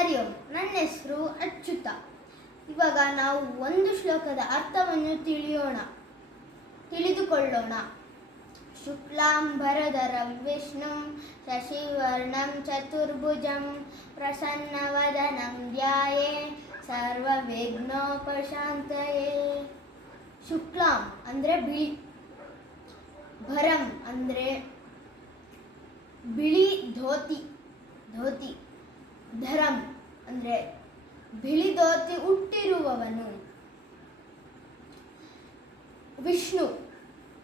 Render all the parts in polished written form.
ಹರಿ ಓಂ. ನನ್ನ ಹೆಸರು ಅಚ್ಯುತ. ಇವಾಗ ನಾವು ಒಂದು ಶ್ಲೋಕದ ಅರ್ಥವನ್ನು ತಿಳಿದುಕೊಳ್ಳೋಣ. ಶುಕ್ಲಾಂಬರಧರಂ ವಿಷ್ಣುಂ ಶಶಿವರ್ಣಂ ಚತುರ್ಭುಜಂ ಪ್ರಸನ್ನವದನಂ ಧ್ಯಾಯೇ ಸರ್ವವಿಘ್ನೋಪಶಾಂತಯೇ. ಶುಕ್ಲಾಂ ಅಂದರೆ ಬಿಳಿ, ಭರಂ ಅಂದರೆ ಬಿಳಿ ಧೋತಿ, ಧರಂ ಅಂದರೆ ಬಿಳಿ ಧೋತಿ ಉಟ್ಟಿರುವವನು. ವಿಷ್ಣು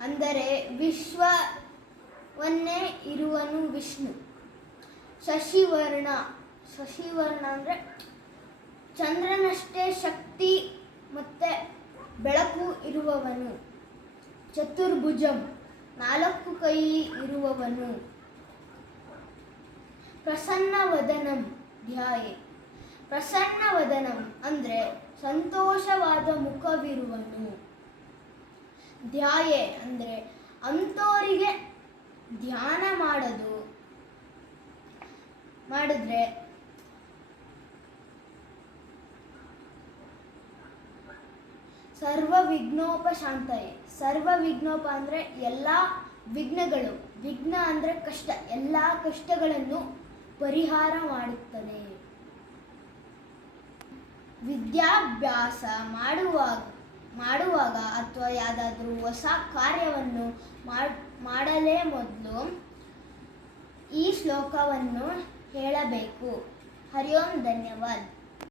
ಅಂದರೆ ವಿಶ್ವವನ್ನೇ ಇರುವನು ವಿಷ್ಣು. ಶಶಿವರ್ಣ ಅಂದರೆ ಚಂದ್ರನಷ್ಟೇ ಶಕ್ತಿ ಮತ್ತು ಬೆಳಕು ಇರುವವನು. ಚತುರ್ಭುಜಂ 4 ಕೈ ಇರುವವನು. ಪ್ರಸನ್ನವದನಂ ಧ್ಯಾಯೇ. ಪ್ರಸನ್ನವದನಂ ಅಂದರೆ ಸಂತೋಷವಾದ ಮುಖವಿರುವನು. ಧ್ಯಾಯೇ ಅಂದರೆ ಅಂಥವರಿಗೆ ಧ್ಯಾನ ಮಾಡಿದ್ರೆ ಸರ್ವವಿಘ್ನೋಪಶಾಂತಯೇ. ಸರ್ವವಿಘ್ನೋಪ ಅಂದರೆ ಎಲ್ಲ ವಿಘ್ನಗಳು, ವಿಘ್ನ ಅಂದರೆ ಕಷ್ಟ, ಎಲ್ಲ ಕಷ್ಟಗಳನ್ನು ಪರಿಹಾರ ಮಾಡುತ್ತದೆ. ವಿದ್ಯಾಭ್ಯಾಸ ಮಾಡುವಾಗ ಅಥವಾ ಯಾವುದಾದ್ರೂ ಹೊಸ ಕಾರ್ಯವನ್ನು ಮಾಡಲೇ ಮೊದಲು ಈ ಶ್ಲೋಕವನ್ನು ಹೇಳಬೇಕು. ಹರಿ ಓಂ. ಧನ್ಯವಾದ.